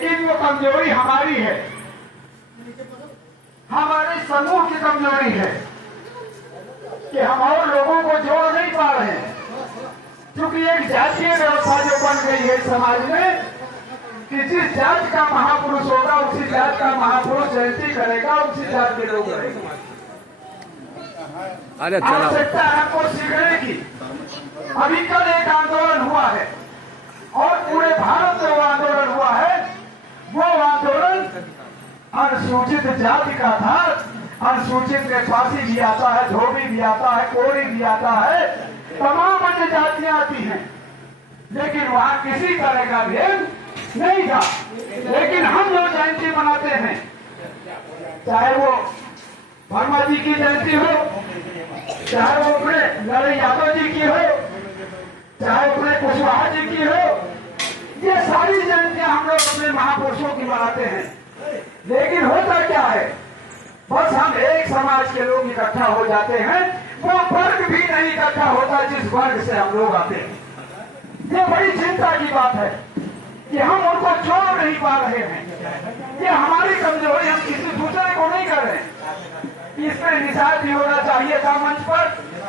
लेकिन वो कमजोरी हमारी है, हमारे समूह की कमजोरी है कि हम और लोगों को जोड़ नहीं पा रहे हैं। क्योंकि एक जातीय व्यवस्था जो बन गई है समाज में कि जिस जात का महापुरुष होगा उसी जात का महापुरुष जयंती करेगा, उसी जात के लोग करेंगे। आवश्यकता है हमको सीखने की। अभी कल एक आंदोलन हुआ है और पूरे भारत में वो आंदोलन हुआ है। वो आंदोलन अनुसूचित जाति का था। अनुसूचित में फांसी भी आता है, धोबी भी आता है, कोरी भी आता है, तमाम अन्य जातियां आती हैं, लेकिन वहां किसी तरह का भेद नहीं था। लेकिन हम जो जयंती मनाते हैं, चाहे वो वर्मा जी की जयंती हो, चाहे वो अपने लड़े यादव जी की हो, चाहे अपने कुशवाहा जी की हो, ये सारी जयंतियां हम लोग अपने महापुरुषों की मनाते हैं। लेकिन होता क्या है, बस हम एक समाज के लोग इकट्ठा हो जाते हैं, वो वर्ग भी नहीं इकट्ठा होता जिस वर्ग से हम लोग आते हैं। ये बड़ी चिंता की बात है कि हम उनको जोड़ नहीं पा रहे हैं। ये हमारी कमजोरी, हम किसी दूसरे को नहीं कर रहे हैं। इसमें निषाद भी होना चाहिए था मंच पर,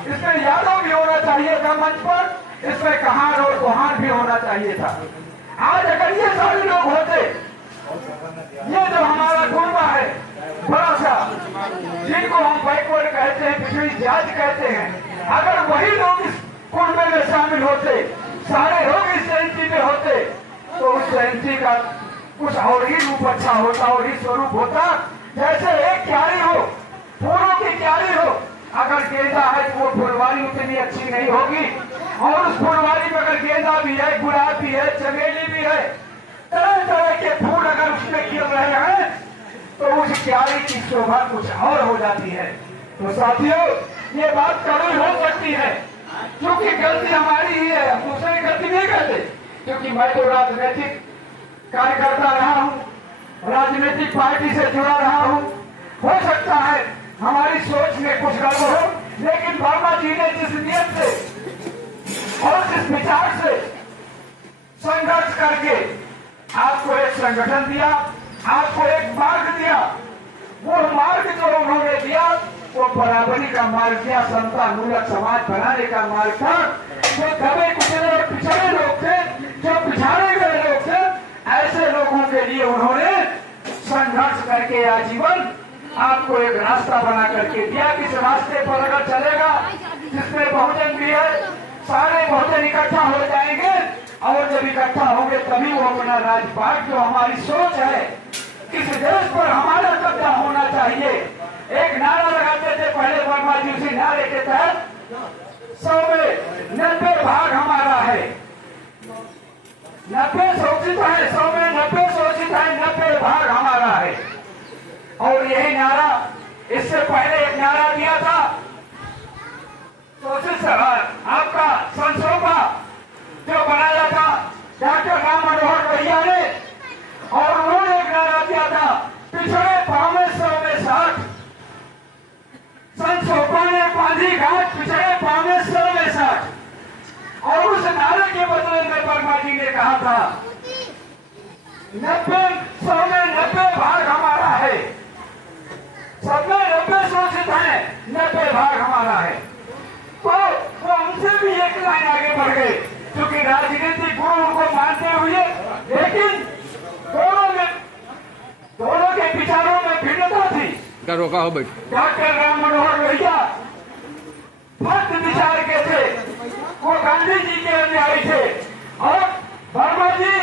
इसमें यादव भी होना चाहिए था मंच पर, इसमें कहार और कोहार भी होना चाहिए था। आज अगर ये सारे लोग होते, ये जो हमारा कुनबा है बड़ा सा, जिनको हम बैकवर्ड कहते हैं, पिछड़ी जात कहते हैं, अगर वही लोग इस कुनबे में शामिल होते, सारे लोग इस जयंती में होते, तो उस जयंती का कुछ और ही रूप अच्छा होता, और ही स्वरूप होता। जैसे एक क्यारी हो, फूलों की क्यारी हो, अगर गेंदा है तो वो फुलवारी उतनी अच्छी नहीं होगी, और उस फुलवारी में अगर गेंदा भी है, गुलाब भी है, चमेली भी है, तरह तरह के फूल अगर उसमें खिल रहे हैं, तो उस क्यारी की शोभा कुछ और हो जाती है। तो साथियों, ये बात कड़वी हो सकती है, क्योंकि गलती हमारी ही है, हम दूसरे की गलती नहीं करते। क्योंकि मैं तो राजनीतिक कार्यकर्ता रहा हूँ, राजनीतिक पार्टी से जुड़ा रहा हूँ, हो सकता है हमारी सोच में कुछ गड़बड़ हो, लेकिन वर्मा जी ने जिस नियत से और जिस विचार से संघर्ष करके आपको एक संगठन दिया, आपको एक मार्ग दिया, वो मार्ग जो उन्होंने दिया वो बराबरी का मार्ग दिया, समता मूलक समाज बनाने का मार्ग था। जो दबे कुचले और पिछड़े लोग थे, जो पिछाड़े गए लोग थे, ऐसे लोगों के लिए उन्होंने संघर्ष करके आजीवन आपको एक रास्ता बना करके दिया। किस रास्ते पर अगर चलेगा जिसमें बहुजन भी है, सारे बहुजन इकट्ठा हो जाएंगे, और जब इकट्ठा होंगे तभी वो अपना राजपाट, जो हमारी सोच है, किस देश पर हमारा कब्जा होना चाहिए, एक नारा लगाते थे पहले वर्मा जी। उसी नारे के तहत 100 में 90 भाग हमारा है, 90 शोषित है, 100 में 90 शोषित है, 90 भाग हमारा है। और यही नारा, इससे पहले एक नारा दिया था शोषित आपका संशोभा जो बनाया था डॉक्टर राम मनोहर लोहिया ने, और उन्होंने एक नारा दिया था पिछड़े पावे 100 में 60, संशोभा ने बांधी घाट पिछड़े पावे 100 में 60। और उस नारे के बदले में वर्मा जी ने कहा था 90 100 में 90 भाग हमारा है, सब में 90 शोषित है, 90 भाग हमारा है। तो वो हमसे भी एक लाइन आगे बढ़ गए, क्योंकि राजनीतिक गुरु उनको मानते हुए, लेकिन दोनों के विचारों में भिन्नता थी। रोका हो बैठ। डॉक्टर राम मनोहर लोहिया भक्त विचार के थे, वो गांधी जी के अनुयायी थे, और वर्मा जी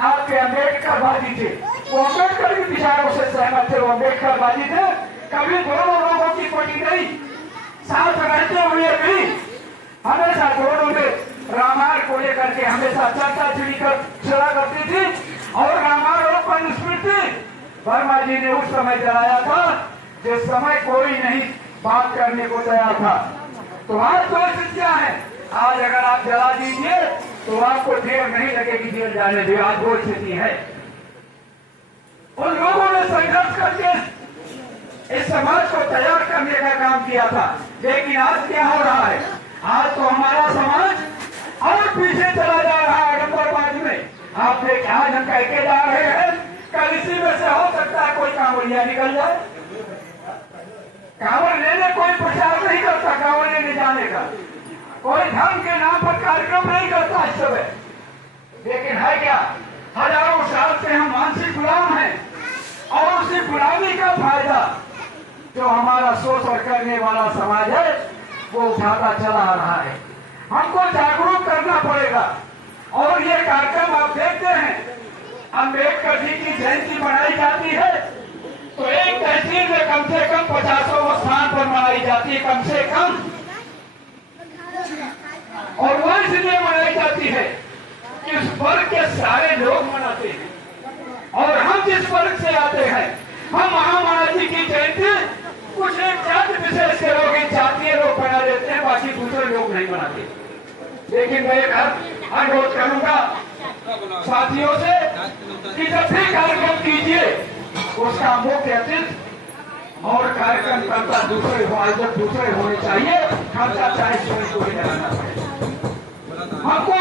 आपके अम्बेडकरवादी थे। वो अम्बेडकर के विचारों से सहमत थे, वो अम्बेडकरवादी थे। कभी दोनों लोगों की पटी नहीं, साथ रहते हुए भी हमेशा दोनों में रामायण को लेकर के हमेशा चर्चा चला करती थी, और रामायण और मनुस्मृति वर्मा जी ने उस समय जलाया था जिस समय कोई नहीं बात करने को तैयार था। तो आज तो स्थितियां है, आज अगर आप जला दीजिए तो आपको देर नहीं लगेगी जेल जाने में, आज वो स्थिति है। उन लोगों ने संघर्ष करके इस समाज को तैयार करने का काम किया था, लेकिन आज क्या हो रहा है, आज तो हमारा समाज और पीछे चला जा रहा है, आडंबरबाज में। कह के जा रहे हैं, कल इसी में से हो सकता है कोई कांवड़िया निकल जाए। कांवड़ लेने कोई प्रचार नहीं करता, कांवड़ लेने जाने का कोई धर्म के नाम पर कार्यक्रम नहीं करता इस समय। लेकिन है क्या, हजारों साल से हम मानसिक गुलाम हैं और उसी गुलामी का फायदा जो हमारा सोच और करने वाला समाज है वो उठाता चला आ रहा है। हमको जागरूक करना पड़ेगा। और ये कार्यक्रम आप देखते हैं, अम्बेडकर जी की जयंती मनाई जाती है तो एक तहसील में कम से कम 50वें स्थान पर मनाई जाती है, कम से कम। और वो इसलिए मनाई जाती है कि उस वर्ग के सारे लोग मनाते हैं और हम जिस वर्ग से आते हैं, हम महामाया जी की जयंती कुछ एक जाति विशेष के लोग, जातीय लोग बना देते हैं, बाकी दूसरे लोग नहीं बनाते। लेकिन मैं एक अनुरोध करूंगा साथियों से कि जब भी कार्यक्रम कीजिए उसका मुख्य अतिथि और कार्यक्रम करता दूसरे हो, आयोजक दूसरे होने चाहिए। खर्चा चाहे स्वयं को ही लगाना पड़ेगा। हमको